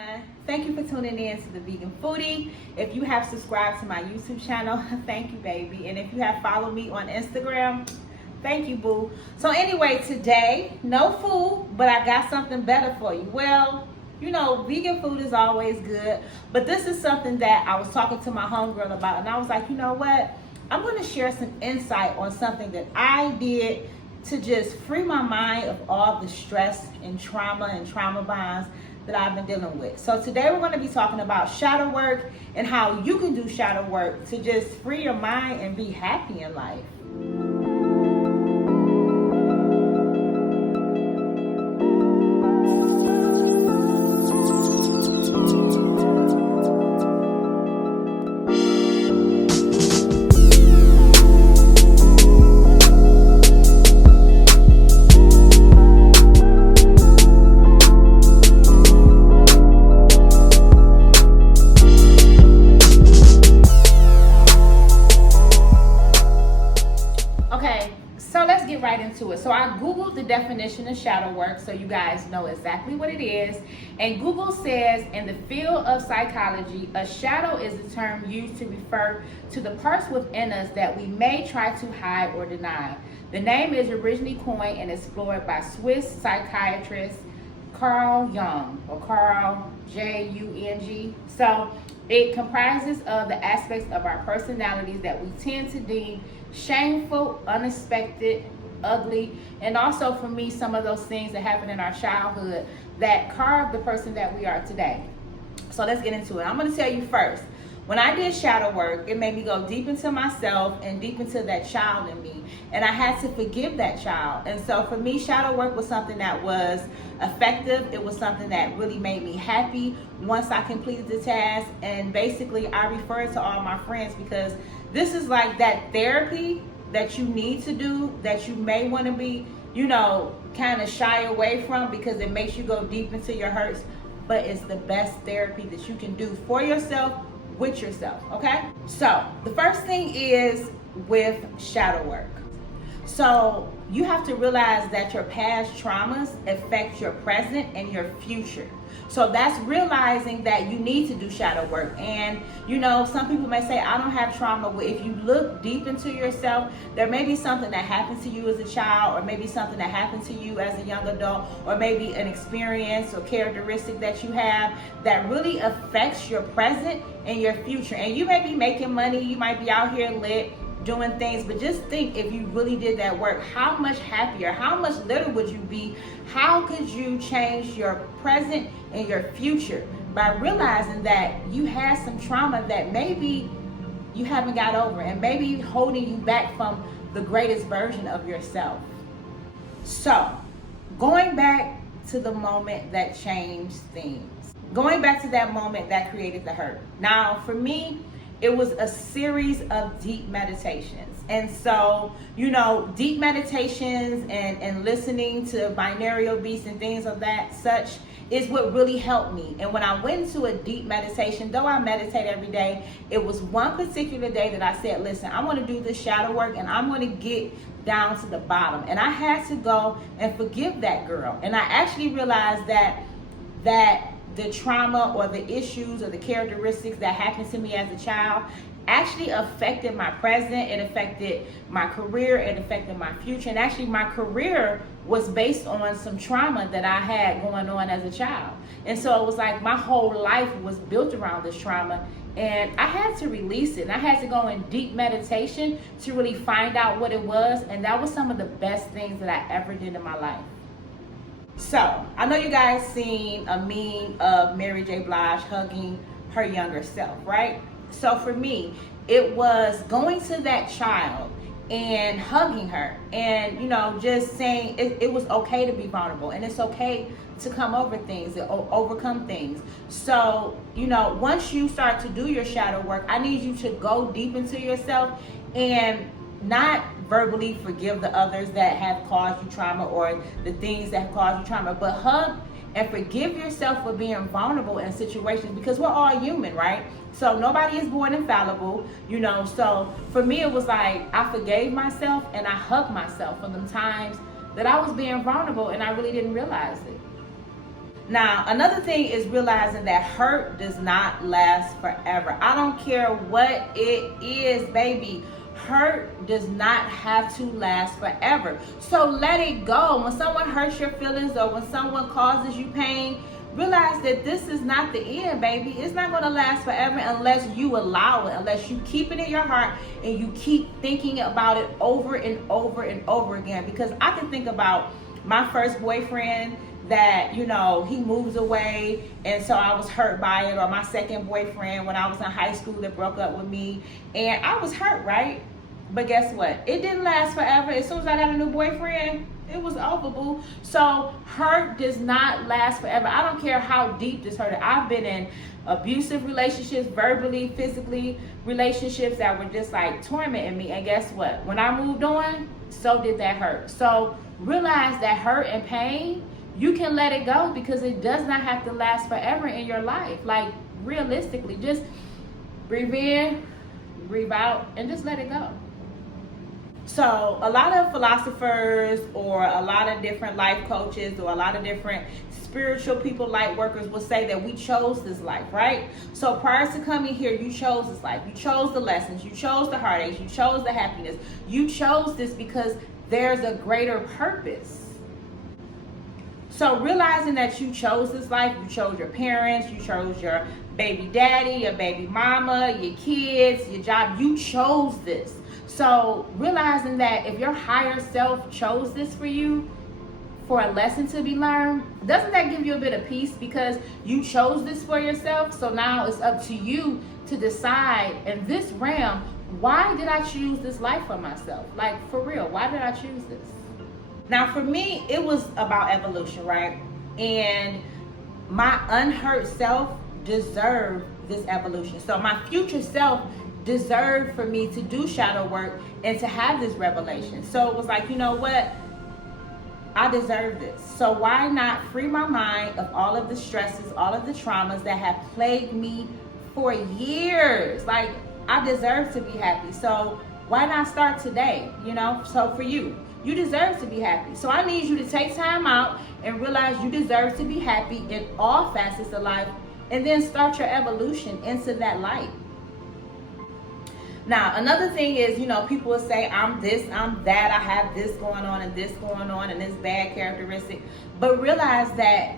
everyone. Thank you for tuning in to the Vegan Foodie. If you have subscribed to my YouTube channel, thank you, baby. And if you have followed me on Instagram, thank you, boo. So anyway, today, no food, but I got something better for you. Well, you know, vegan food is always good, but this is something that I was talking to my homegirl about, and I was like, you know what? I'm going to share some insight on something that I did to just free my mind of all the stress and trauma bonds that I've been dealing with. So today we're going to be talking about shadow work and how you can do shadow work to just free your mind and be happy in life. Right into it. So I googled the definition of shadow work so you guys know exactly what it is, and Google says in the field of psychology, a shadow is a term used to refer to the parts within us that we may try to hide or deny. The name is originally coined and explored by Swiss psychiatrist Carl Jung, or Carl Jung. So it comprises of the aspects of our personalities that we tend to deem shameful, unexpected, ugly, and also for me, some of those things that happened in our childhood that carved the person that we are today. So let's get into it. I'm going to tell you first, when I did shadow work, it made me go deep into myself and deep into that child in me, and I had to forgive that child. And so for me, shadow work was something that was effective. It was something that really made me happy once I completed the task. And basically I refer it to all my friends because this is like that therapy that you need to do, that you may want to be, you know, kind of shy away from because it makes you go deep into your hurts, but it's the best therapy that you can do for yourself, with yourself, okay? So the first thing is with shadow work. So you have to realize that your past traumas affect your present and your future. So that's realizing that you need to do shadow work. And you know, some people may say, I don't have trauma. Well, if you look deep into yourself, there may be something that happened to you as a child, or maybe something that happened to you as a young adult, or maybe an experience or characteristic that you have that really affects your present and your future. And you may be making money, you might be out here lit, doing things, but just think, if you really did that work, how much happier, how much lighter would you be? How could you change your present and your future by realizing that you had some trauma that maybe you haven't got over and maybe holding you back from the greatest version of yourself? So going back to the moment that changed things, going back to that moment that created the hurt. Now for me, it was a series of deep meditations. And so, you know, deep meditations and listening to binaural beats and things of that such is what really helped me. And when I went into a deep meditation, though I meditate every day, it was one particular day that I said, listen, I want to do this shadow work and I'm going to get down to the bottom. And I had to go and forgive that girl. And I actually realized that the trauma or the issues or the characteristics that happened to me as a child actually affected my present, it affected my career, it affected my future. And actually my career was based on some trauma that I had going on as a child. And so it was like my whole life was built around this trauma, and I had to release it. And I had to go in deep meditation to really find out what it was. And that was some of the best things that I ever did in my life. So I know you guys seen a meme of Mary J. Blige hugging her younger self, right? So for me, it was going to that child and hugging her and, you know, just saying it was okay to be vulnerable, and it's okay to come over things and overcome things. So, you know, once you start to do your shadow work, I need you to go deep into yourself and not verbally forgive the others that have caused you trauma or the things that have caused you trauma, but hug and forgive yourself for being vulnerable in situations, because we're all human, right? So nobody is born infallible, you know. So for me, it was like I forgave myself and I hugged myself for the times that I was being vulnerable and I really didn't realize it. Now, another thing is realizing that hurt does not last forever. I don't care what it is, baby. Hurt does not have to last forever. So let it go. When someone hurts your feelings or when someone causes you pain, realize that this is not the end, baby. It's not going to last forever unless you allow it, unless you keep it in your heart and you keep thinking about it over and over and over again. Because I can think about my first boyfriend that, you know, he moves away and so I was hurt by it, or my second boyfriend when I was in high school that broke up with me, and I was hurt, right? But guess what? It didn't last forever. As soon as I got a new boyfriend, it was over, boo. So hurt does not last forever. I don't care how deep this hurt. I've been in abusive relationships, verbally, physically, relationships that were just like tormenting me. And guess what? When I moved on, so did that hurt. So realize that hurt and pain, you can let it go because it does not have to last forever in your life. Like, realistically, just breathe in, breathe out, and just let it go. So a lot of philosophers or a lot of different life coaches or a lot of different spiritual people, light workers will say that we chose this life, right? So prior to coming here, you chose this life. You chose the lessons. You chose the heartaches. You chose the happiness. You chose this because there's a greater purpose. So realizing that you chose this life, you chose your parents, you chose your baby daddy, your baby mama, your kids, your job, you chose this. So realizing that if your higher self chose this for you, for a lesson to be learned, doesn't that give you a bit of peace because you chose this for yourself? So now it's up to you to decide in this realm, why did I choose this life for myself? Like, for real, why did I choose this? Now, for me, it was about evolution, right? And my unhurt self deserved this evolution. So my future self deserved for me to do shadow work and to have this revelation. So it was like, you know what? I deserve this. So why not free my mind of all of the stresses, all of the traumas that have plagued me for years? Like, I deserve to be happy. So why not start today? You know, so for you, you deserve to be happy. So I need you to take time out and realize you deserve to be happy in all facets of life, and then start your evolution into that light. Now, another thing is, you know, people will say, I'm this, I'm that, I have this going on and this going on and this bad characteristic. But realize that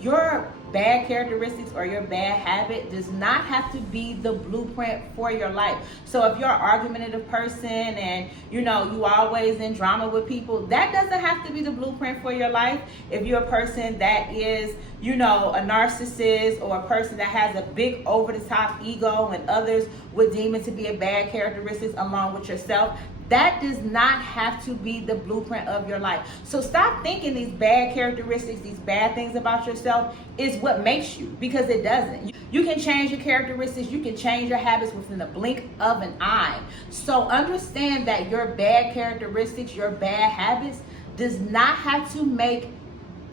your bad characteristics or your bad habit does not have to be the blueprint for your life. So if you're an argumentative person and, you know, you always in drama with people, that doesn't have to be the blueprint for your life. If you're a person that is, you know, a narcissist or a person that has a big over-the-top ego and others would deem it to be a bad characteristic along with yourself, that does not have to be the blueprint of your life. So stop thinking these bad characteristics, these bad things about yourself is what makes you, because it doesn't. You can change your characteristics, you can change your habits within the blink of an eye. So understand that your bad characteristics, your bad habits does not have to make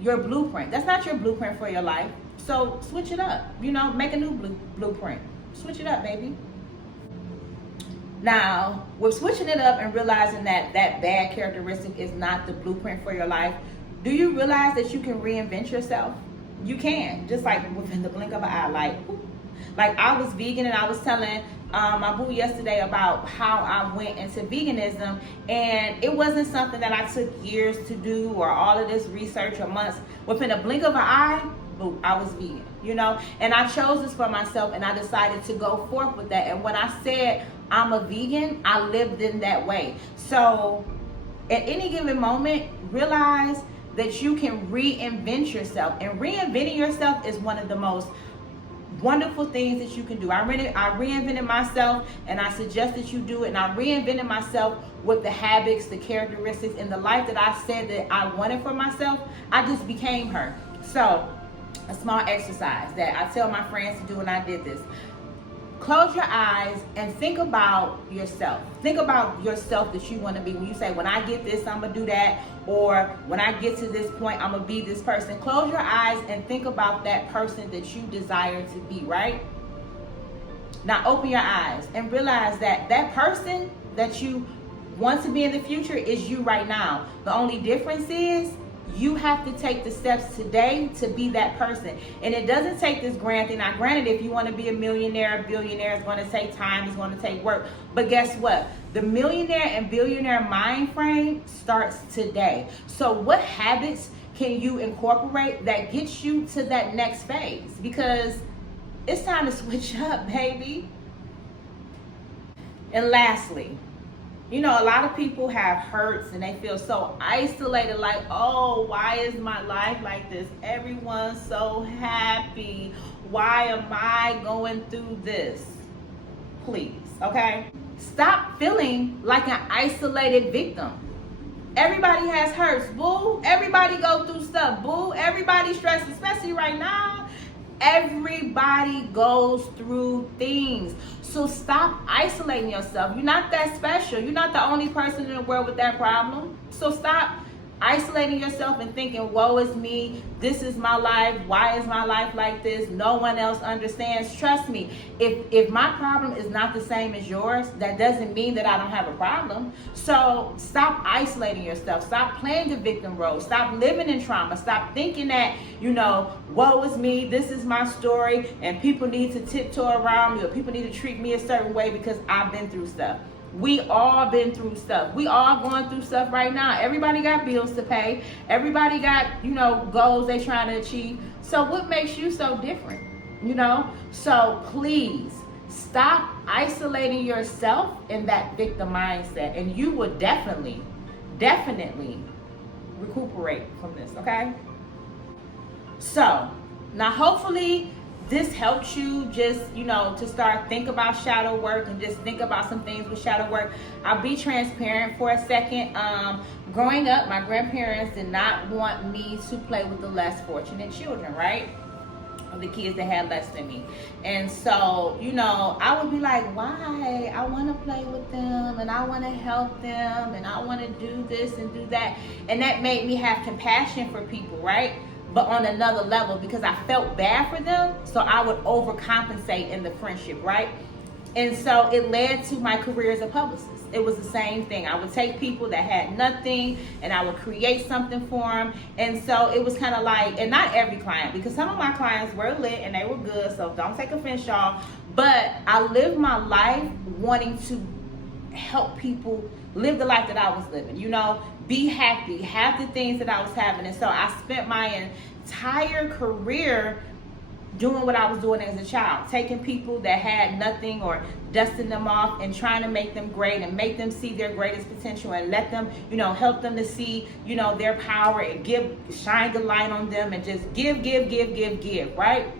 your blueprint. That's not your blueprint for your life. So switch it up, you know, make a new blueprint. Switch it up, baby. Now, with switching it up and realizing that that bad characteristic is not the blueprint for your life, do you realize that you can reinvent yourself? You can, just like within the blink of an eye. Like I was vegan and I was telling my boo yesterday about how I went into veganism, and it wasn't something that I took years to do or all of this research or months. Within a blink of an eye, boo, I was vegan, you know? And I chose this for myself and I decided to go forth with that. And when I said I'm a vegan, I lived in that way. So at any given moment, realize that you can reinvent yourself. And reinventing yourself is one of the most wonderful things that you can do. I reinvented myself, and I suggest that you do it. And I reinvented myself with the habits, the characteristics, and the life that I said that I wanted for myself. I just became her. So a small exercise that I tell my friends to do, and I did this. Close your eyes and think about yourself. Think about yourself that you want to be. When you say, when I get this, I'm going to do that. Or when I get to this point, I'm going to be this person. Close your eyes and think about that person that you desire to be, right? Now open your eyes and realize that that person that you want to be in the future is you right now. The only difference is You have to take the steps today to be that person. And it doesn't take this grand thing. Now, granted, if you want to be a millionaire, a billionaire, it's going to take time, it's going to take work. But guess what? The millionaire and billionaire mind frame starts today. So what habits can you incorporate that gets you to that next phase? Because it's time to switch up, baby. And lastly, you know, a lot of people have hurts and they feel so isolated, like, oh, why is my life like this? Everyone's so happy. Why am I going through this? Please, okay? Stop feeling like an isolated victim. Everybody has hurts, boo. Everybody go through stuff, boo. Everybody stressed, especially right now. Everybody goes through things. So stop isolating yourself. You're not that special. You're not the only person in the world with that problem. So stop isolating yourself and thinking, woe is me, this is my life, why is my life like this, no one else understands. Trust me, if my problem is not the same as yours, that doesn't mean that I don't have a problem. So stop isolating yourself, stop playing the victim role, stop living in trauma, stop thinking that, you know, woe is me, this is my story, and people need to tiptoe around me, or people need to treat me a certain way because I've been through stuff. We all been through stuff. We all going through stuff right now. Everybody got bills to pay. Everybody got, you know, goals they trying to achieve. So what makes you so different? You know? So please stop isolating yourself in that victim mindset, and you will definitely recuperate from this, okay? So now hopefully this helps you just, you know, to start think about shadow work and just think about some things with shadow work. I'll be transparent for a second. Growing up, my grandparents did not want me to play with the less fortunate children, right? The kids that had less than me. And so, you know, I would be like, why? I want to play with them and I want to help them and I want to do this and do that. And that made me have compassion for people, right? But on another level, because I felt bad for them, so I would overcompensate in the friendship, right? And so it led to my career as a publicist. It was the same thing. I would take people that had nothing and I would create something for them. And so it was kind of like, and not every client, because some of my clients were lit and they were good, so don't take offense, y'all. But I lived my life wanting to help people live the life that I was living, you know, be happy, have the things that I was having. And so I spent my entire career doing what I was doing as a child, taking people that had nothing or dusting them off and trying to make them great and make them see their greatest potential and let them, you know, help them to see, you know, their power and shine the light on them and just give, right?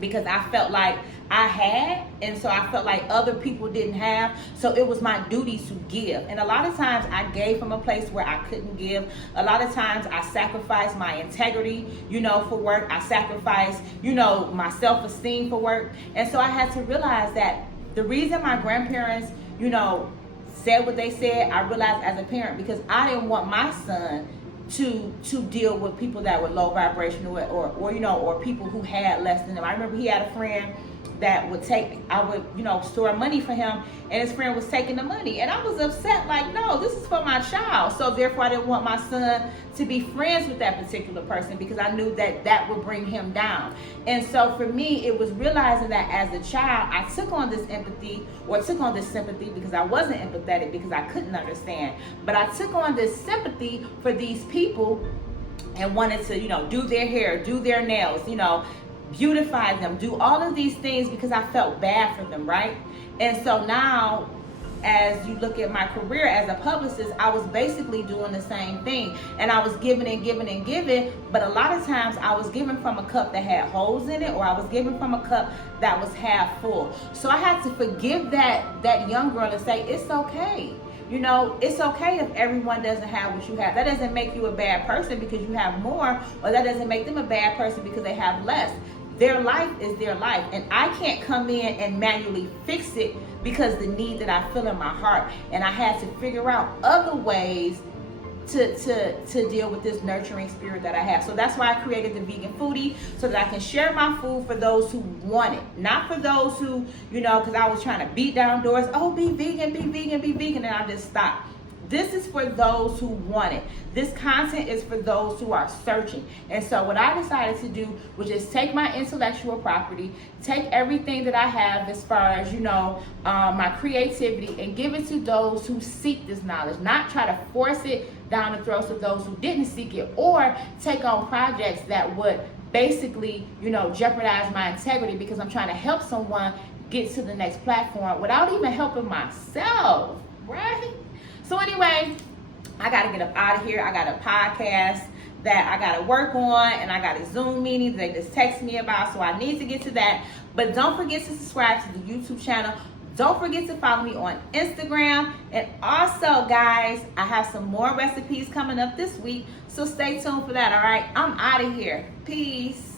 Because I felt like I had, and so I felt like other people didn't have, so it was my duty to give. And a lot of times I gave from a place where I couldn't give. A lot of times I sacrificed my integrity, you know, for work. I sacrificed, you know, my self-esteem for work. And so I had to realize that the reason my grandparents, you know, said what they said, I realized as a parent, because I didn't want my son to deal with people that were low vibrational or you know, or people who had less than them. I remember he had a friend that would I would, you know, store money for him, and his friend was taking the money. And I was upset, like, no, this is for my child. So therefore I didn't want my son to be friends with that particular person because I knew that that would bring him down. And so for me, it was realizing that as a child, I took on this empathy or took on this sympathy because I wasn't empathetic because I couldn't understand. But I took on this sympathy for these people and wanted to, you know, do their hair, do their nails, you know, beautify them, do all of these things because I felt bad for them, right? And so now, as you look at my career as a publicist, I was basically doing the same thing. And I was giving and giving and giving, but a lot of times I was giving from a cup that had holes in it, or I was giving from a cup that was half full. So I had to forgive that young girl and say, it's okay. You know, it's okay if everyone doesn't have what you have. That doesn't make you a bad person because you have more, or that doesn't make them a bad person because they have less. Their life is their life, and I can't come in and manually fix it because the need that I feel in my heart. And I had to figure out other ways to deal with this nurturing spirit that I have. So that's why I created the Vegan Foodie, so that I can share my food for those who want it, not for those who, you know, because I was trying to beat down doors. Oh, be vegan, be vegan, be vegan, and I just stopped. This is for those who want it. This content is for those who are searching. And so what I decided to do was just take my intellectual property, take everything that I have as far as, my creativity, and give it to those who seek this knowledge, not try to force it down the throats of those who didn't seek it, or take on projects that would basically, jeopardize my integrity, because I'm trying to help someone get to the next platform without even helping myself, right? So anyway, I got to get up out of here. I got a podcast that I got to work on, and I got a Zoom meeting that they just text me about, so I need to get to that. But don't forget to subscribe to the YouTube channel. Don't forget to follow me on Instagram. And also, guys, I have some more recipes coming up this week, so stay tuned for that, all right? I'm out of here. Peace.